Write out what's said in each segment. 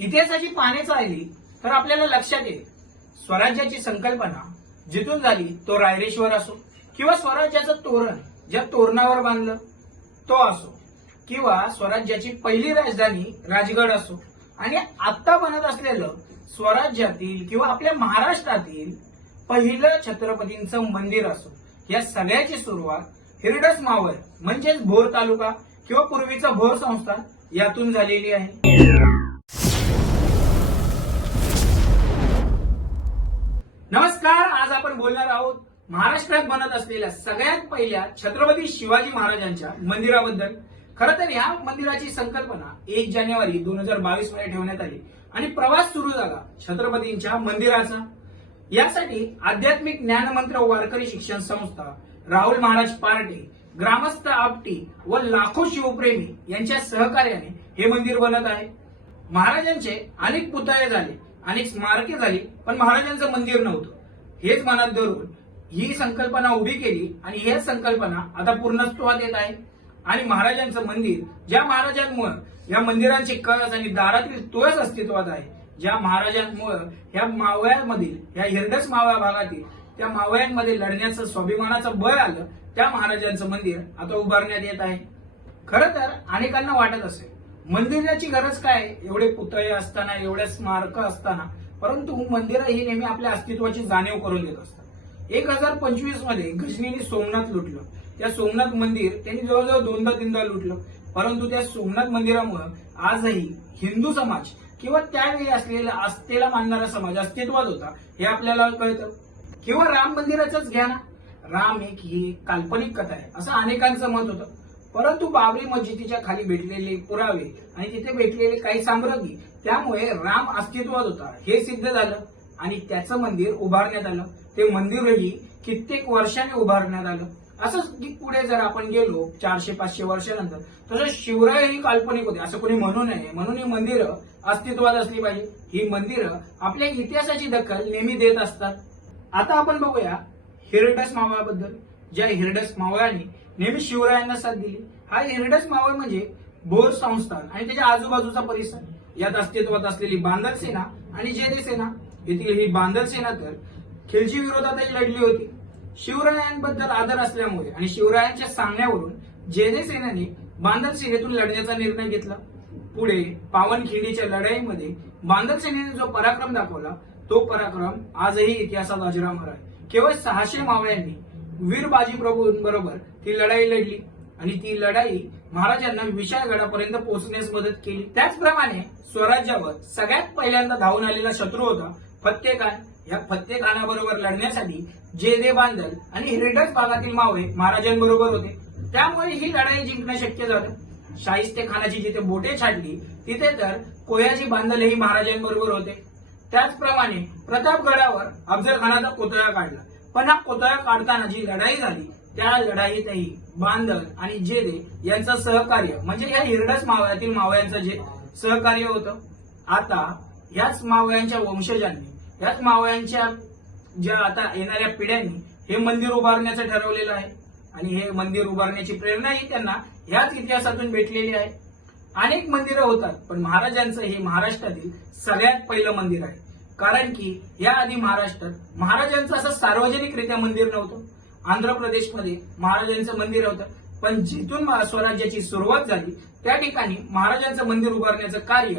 इतिहासाची पाने चालली तर आपल्याला लक्षात येईल. स्वराज्याची संकल्पना जिथून झाली तो रायरेश्वर असो किंवा स्वराज्याचं तोरण ज्या तोरणावर बांधलं तो असो किंवा स्वराज्याची पहिली राजधानी राजगड असो. आणि आत्ता बनत असलेलं स्वराज्यातील किंवा आपल्या महाराष्ट्रातील पहिलं छत्रपतींचं मंदिर असो या सगळ्याची सुरुवात हिरडस मावळ म्हणजेच भोर तालुका किंवा पूर्वीचं भोर संस्थान यातून झालेली आहे. आज आपण बोलणार आहोत महाराष्ट्रात बनत असलेल्या सगळ्यात पहिल्या छत्रपती शिवाजी महाराजांच्या मंदिराबद्दल. खरं तर या मंदिराची संकल्पना एक जानेवारी दोन हजार बावीसमध्ये ठेवण्यात आली आणि प्रवास सुरू झाला छत्रपतींच्या मंदिराचा. यासाठी आध्यात्मिक ज्ञानमंत्र वारकरी शिक्षण संस्था राहुल महाराज पार्टे ग्रामस्थ आपटी व लाखो शिवप्रेमी यांच्या सहकार्याने हे मंदिर बनत आहे. महाराजांचे अनेक पुतळे झाले अनेक स्मारके झाली पण महाराजांचं मंदिर नव्हतं. हेच मनात धरून ही संकल्पना उभी केली आणि ही संकल्पना आता पूर्णत्वात येत आहे. आणि महाराजांचं मंदिर ज्या महाराजांमुळे या मंदिरांची कळस आणि दारातील तुळस अस्तित्वात आहे ज्या महाराजांमुळे या मावळ्यामधील या हिरडस मावळ्या भागातील त्या मावळ्यांमध्ये लढण्याचं स्वाभिमानाचं बळ आलं त्या महाराजांचं मंदिर आता उभारण्यात येत आहे. खर तर अनेकांना वाटत असेल मंदिराची गरज काय एवढे पुतळे असताना एवढ्या स्मारक असताना परंतु मंदिरं ही नेहमी आपल्या अस्तित्वाची जाणीव करून देत असतात. एक हजार पंचवीसमध्ये गजनीने सोमनाथ लुटलं. त्या सोमनाथ मंदिर त्यांनी जवळजवळ दोनदा तीनदा लुटलं. परंतु त्या सोमनाथ मंदिरामुळे आजही हिंदू समाज किंवा त्यावेळी असलेला आस्थेला मानणारा समाज अस्तित्वात होता हे आपल्याला कळतं. किंवा राम मंदिराचंच घ्या ना. राम एक ही काल्पनिक कथा आहे असं अनेकांचं मत होतं. परंतु बाबरी मस्जिदीच्या खाली भेटलेले पुरावे आणि तिथे भेटलेले काही साम्राज्ञी त्यामुळे राम अस्तित्वात होता. हे सिद्ध झालं आणि त्याचं मंदिर उभारण्यात आलं. ते मंदिरही कित्येक वर्षाने उभारण्यात आलं. असंच की पुढे जर आपण गेलो चारशे पाचशे वर्षानंतर तसं शिवराय ही काल्पनिक होते. असं कोणी म्हणू नये. म्हणून ही मंदिरं अस्तित्वात असली पाहिजे. ही मंदिरं आपल्या इतिहासाची दखल नेहमी देत असतात. आता आपण बघूया हिरडस मावळाबद्दल ज्या हिरडस मावळाने नेहमी शिवरायांना साथ दिली. हा एरडस मावळ म्हणजे भोर संस्थान आणि त्याच्या आजूबाजूचा परिसर. यात अस्तित्वात असलेली बांधल सेना आणि जेदे सेना. येथील ही बांधल सेना तर खिलजी विरोधातही लढली होती. शिवरायांबद्दल आदर असल्यामुळे आणि शिवरायांच्या सांगण्यावरून जेदे सेनेने बांधल सेनेतून लढण्याचा निर्णय घेतला. पुढे पावनखिंडीच्या लढाईमध्ये बांधल सेनेने जो पराक्रम दाखवला तो पराक्रम आजही इतिहासात अजरामर आहे. केवळ सहाशे मावळ्यांनी वीर बाजीप्रभूंबरोबर ती लढाई लढली. आणि ती लढाई महाराजांना विशाळगडापर्यंत पोहोचण्यास मदत केली. त्याचप्रमाणे स्वराज्यावर सगळ्यात पहिल्यांदा धावून आलेला शत्रू होता फत्तेखान. या फत्तेखानाबरोबर लढण्यासाठी जेदे बांदल आणि हिरडस भागातील मावळे महाराजांबरोबर होते. त्यामुळे ही लढाई जिंकणं शक्य झालं. शाहिस्ते खानाची जिथे बोटे छाडली तिथे तर कोयाजी बांदल महाराजांबरोबर होते. त्याचप्रमाणे प्रतापगडावर अफजल खानाचा पुतळा काढला. पण हा पुतळा काढताना जी लढाई झाली त्या लढाईतही बांदल आणि जेदे यांचं सहकार्य म्हणजे या हिरडस मावळ्यातील मावळ्यांचं जे सहकार्य होतं आता याच मावळ्यांच्या वंशजांनी याच मावळ्यांच्या ज्या आता येणाऱ्या पिढ्यांनी हे मंदिर उभारण्याचं ठरवलेलं आहे. आणि हे मंदिर उभारण्याची प्रेरणाही त्यांना ह्याच इतिहासातून भेटलेली आहे. अनेक मंदिरं होतात पण महाराजांचं हे महाराष्ट्रातील सगळ्यात पहिलं मंदिर आहे. कारण की या आधी महाराष्ट्रात महाराजांचं असं सार्वजनिकरित्या मंदिर नव्हतं. आंध्र प्रदेशमध्ये महाराजांचं मंदिर होतं. पण जिथून महा- स्वराज्याची सुरुवात झाली त्या ठिकाणी महाराजांचं मंदिर उभारण्याचं कार्य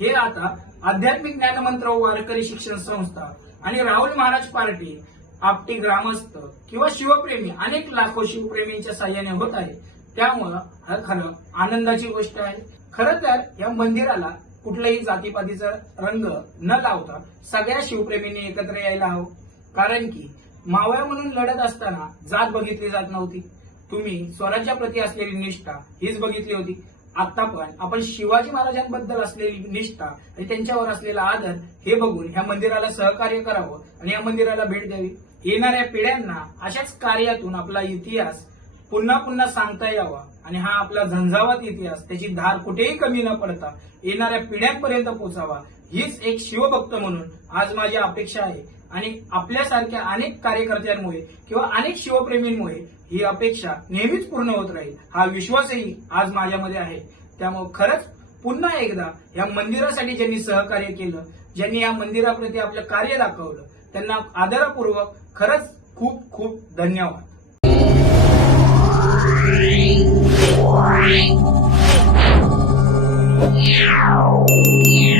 हे आता आध्यात्मिक ज्ञानमंत्र वारकरी शिक्षण संस्था आणि राहुल महाराज पार्टी आपटी ग्रामस्थ किंवा शिवप्रेमी अनेक लाखो शिवप्रेमींच्या साह्याने होत आहे. त्यामुळं खरं आनंदाची गोष्ट आहे. खरं तर या मंदिराला कुठल्याही जातीपातीचा रंग न लावता सगळ्या शिवप्रेमींनी एकत्र यायला हवं. कारण की मावळ्या म्हणून लढत असताना जात बघितली जात नव्हती. तुम्ही स्वराज्याप्रती असलेली निष्ठा हीच बघितली होती. आता पण आपण शिवाजी महाराजांबद्दल असलेली निष्ठा आणि त्यांच्यावर असलेला आदर हे बघून ह्या मंदिराला सहकार्य करावं आणि या मंदिराला भेट द्यावी. येणाऱ्या पिढ्यांना अशाच कार्यातून आपला इतिहास पुन्हा पुन्हा सांगता यावा. आणि हा आपला झंझावत इतिहास त्याची धार कुठेही कमी न पडता येणाऱ्या पिढ्यांपर्यंत पोचावा. हीच एक शिवभक्त म्हणून आज माझी अपेक्षा आहे. आणि आपल्यासारख्या अनेक कार्यकर्त्यांमुळे किंवा अनेक शिवप्रेमींमुळे ही अपेक्षा नेहमीच पूर्ण होत राहील. हा विश्वासही आज माझ्यामध्ये आहे. त्यामुळे खरंच पुन्हा एकदा या मंदिरासाठी ज्यांनी सहकार्य केलं ज्यांनी या मंदिराप्रती आपलं कार्य दाखवलं त्यांना आदरपूर्वक खरंच खूप खूप धन्यवाद. Meow. Meow.